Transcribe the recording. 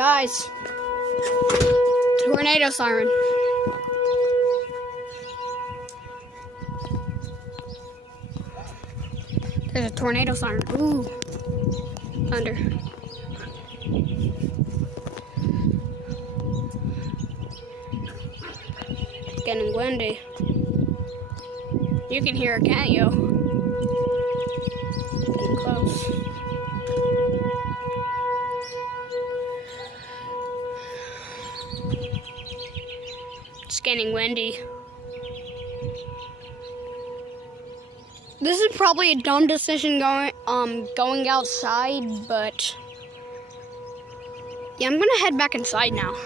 Guys, tornado siren. There's a tornado siren. Ooh, thunder. It's getting windy. You can hear it, can't you? Getting close. It's getting windy. This is probably a dumb decision going outside, but yeah, I'm gonna head back inside now.